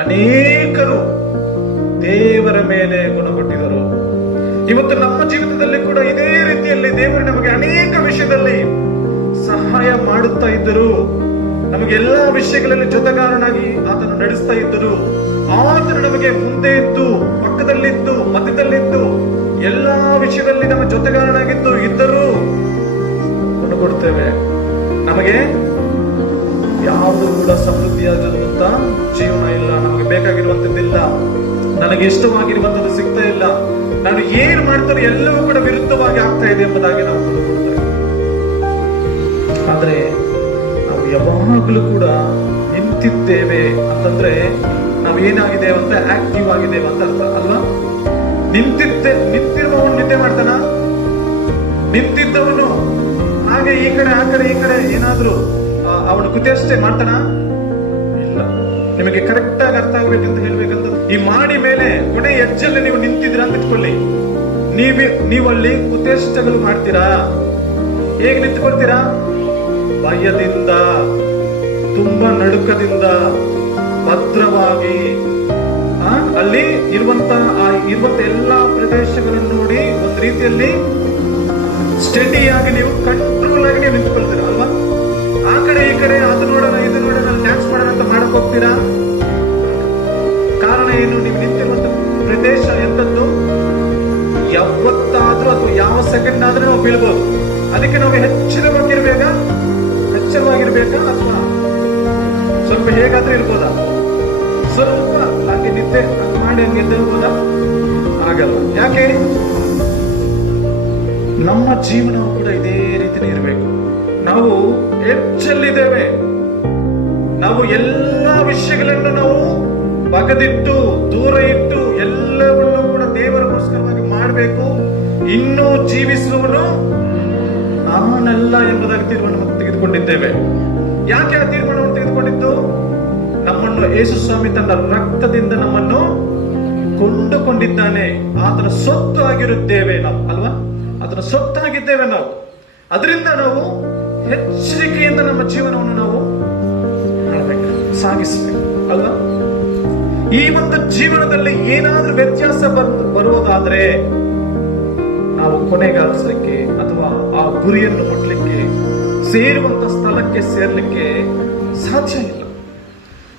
ಅನೇಕರು ದೇವರ ಮೇಲೆ ಗುಣಗೊಟ್ಟಿದರು. ಇವತ್ತು ನಮ್ಮ ಜೀವಿತದಲ್ಲಿ ಕೂಡ ಇದೇ ರೀತಿಯಲ್ಲಿ ದೇವರು ನಮಗೆ ಅನೇಕ ವಿಷಯದಲ್ಲಿ ಸಹಾಯ ಮಾಡುತ್ತಾ ಇದ್ದರು. ನಮಗೆ ಎಲ್ಲಾ ವಿಷಯಗಳಲ್ಲಿ ಜೊತೆಗಾರನಾಗಿ ಆತನು ನಡೆಸ್ತಾ ಇದ್ದರು. ಆತನು ನಮಗೆ ಮುಂದೆ ಇದ್ದು, ಪಕ್ಕದಲ್ಲಿದ್ದು, ಮಧ್ಯದಲ್ಲಿದ್ದು, ಎಲ್ಲಾ ವಿಷಯದಲ್ಲಿ ನಮ್ಮ ಜೊತೆಗಾರನಾಗಿದ್ದು ಇದ್ದರೂ ಗುಣಗೊಡ್ತೇವೆ. ನಮಗೆ ಯಾವುದು ಕೂಡ ಸಮೃದ್ಧಿಯಾಗಿರುವಂತ ಜೀವನ ಇಲ್ಲ, ನಮಗೆ ಬೇಕಾಗಿರುವಂತದ್ದಿಲ್ಲ, ನನಗೆ ಇಷ್ಟವಾಗಿರುವಂತದ್ದು ಸಿಗ್ತಾ ಇಲ್ಲ, ನಾನು ಏನ್ ಮಾಡ್ತಾರೆ ಎಲ್ಲವೂ ಕೂಡ ವಿರುದ್ಧವಾಗಿ ಆಗ್ತಾ ಇದೆ ಎಂಬುದಾಗಿ ನಾವು ಗುಣಗೊಡ್ತೇವೆ. ಆದ್ರೆ ನಾವು ಯಾವಾಗಲೂ ಕೂಡ ನಿಂತಿದ್ದೇವೆ ಅಂತಂದ್ರೆ ನಾವು ಏನಾಗಿದ್ದೇವೆ ಅಂತ ಆಕ್ಟಿವ್ ಆಗಿದ್ದೇವೆ ಅಂತ ಅರ್ಥ ಅಲ್ವಾ? ನಿಂತಿರುವವನು ನಿದ್ದೆ ಮಾಡ್ತಾನ? ನಿಂತಿದ್ದವನು ಹಾಗೆ ಈ ಕಡೆ ಆ ಕಡೆ ಈ ಕಡೆ ಏನಾದ್ರೂ ಅವನು ಕುತಿಯಷ್ಟೇ ಮಾಡ್ತಾನ? ಇಲ್ಲ. ನಿಮಗೆ ಕರೆಕ್ಟ್ ಆಗಿ ಅರ್ಥ ಆಗ್ಬೇಕಂತ ಹೇಳ್ಬೇಕಂತ ಈ ಮಾಡಿ ಮೇಲೆ ಕೊನೆ ಹೆಜ್ಜೆಲ್ಲಿ ನೀವು ನಿಂತಿದ್ದೀರಾ ಅಂತ ಇಟ್ಕೊಳ್ಳಿ. ನೀವಲ್ಲಿ ಕುತೇಷ್ಟಗಳು ಮಾಡ್ತೀರಾ? ಹೇಗೆ ನಿಂತ್ಕೊಳ್ತೀರಾ? ಭಯದಿಂದ, ತುಂಬಾ ನಡುಕದಿಂದ, ಭದ್ರವಾಗಿ ಅಲ್ಲಿ ಇರುವಂತ ಎಲ್ಲಾ ಪ್ರದೇಶಗಳನ್ನು ನೋಡಿ ಒಂದು ರೀತಿಯಲ್ಲಿ ಸ್ಟಡಿಯಾಗಿ ನೀವು ಕಂಟ್ರೋಲ್ ಆಗಿ ನೀವು ನಿಂತ್ಕೊಳ್ತೀರಾ ಅಲ್ವಾ? ಆ ಕಡೆ ಈ ಕಡೆ ಅದು ನೋಡೋಣ ಇದು ನೋಡೋಣ ಡ್ಯಾನ್ಸ್ ಮಾಡೋಣ ಅಂತ ಮಾಡಕ್ ಹೋಗ್ತೀರಾ? ಕಾರಣ ಏನು? ನೀವು ನಿಂತಿರುವಂತ ಪ್ರದೇಶ ಎಂತದ್ದು? ಯಾವತ್ತಾದ್ರೂ ಅಥವಾ ಯಾವ ಸೆಕೆಂಡ್ ಆದ್ರೂ ನಾವು ಬೀಳ್ಬೋದು. ಅದಕ್ಕೆ ನಾವು ಎಚ್ಚರವಾಗಿರ್ಬೇಕಾ ಅಥವಾ ಸ್ವಲ್ಪ ಹೇಗಾದ್ರೂ ಇರ್ಬೋದಾ? ಸ್ವಲ್ಪ ಹಂಗೆ ನಿದ್ದೆ ಮಾಡಿ ಹಂಗೆ ಎದ್ದಿರ್ಬೋದಾ? ಆಗಲ್ಲ. ಯಾಕೆ? ನಮ್ಮ ಜೀವನವು ಕೂಡ ಇದೇ ರೀತಿನೇ ಇರಬೇಕು. ನಾವು ಎಚ್ಚಲ್ಲಿದ್ದೇವೆ. ನಾವು ಎಲ್ಲಾ ವಿಷಯಗಳನ್ನು ನಾವು ಬಗದಿಟ್ಟು ದೂರ ಇಟ್ಟು ಎಲ್ಲವನ್ನೂ ಕೂಡ ದೇವರಿಗೋಸ್ಕರವಾಗಿ ಮಾಡಬೇಕು. ಇನ್ನೂ ಜೀವಿಸುವನು ನಾನಲ್ಲ ಎಂಬುದಾಗಿ ತೀರ್ಮಾನವನ್ನು ತೆಗೆದುಕೊಂಡಿದ್ದೇವೆ. ಯಾಕೆ ಆ ತೀರ್ಮಾನವನ್ನು ತೆಗೆದುಕೊಂಡಿದ್ದು? ನಮ್ಮನ್ನು ಯೇಸು ಸ್ವಾಮಿ ತನ್ನ ರಕ್ತದಿಂದ ನಮ್ಮನ್ನು ಕೊಂಡುಕೊಂಡಿದ್ದಾನೆ. ಆತನ ಸೊತ್ತು ಆಗಿರುತ್ತೇವೆ ನಾವು ಅಲ್ವಾ? ಆತನ ಸೊತ್ತಾಗಿದ್ದೇವೆ ನಾವು. ಅದರಿಂದ ನಾವು ಎಚ್ಚರಿಕೆಯಿಂದ ನಮ್ಮ ಜೀವನವನ್ನು ನಾವು ಮಾಡಬೇಕು, ಸಾಗಿಸಬೇಕು ಅಲ್ವಾ? ಈ ಒಂದು ಜೀವನದಲ್ಲಿ ಏನಾದ್ರೂ ವ್ಯತ್ಯಾಸ ಬರುವುದಾದ್ರೆ ನಾವು ಕೊನೆಗಾಲಿಸಲಿಕ್ಕೆ ಅಥವಾ ಆ ಗುರಿಯನ್ನು ಮುಟ್ಲಿಕ್ಕೆ, ಸೇರುವಂತ ಸ್ಥಳಕ್ಕೆ ಸೇರ್ಲಿಕ್ಕೆ ಸಾಧ್ಯ ಇಲ್ಲ.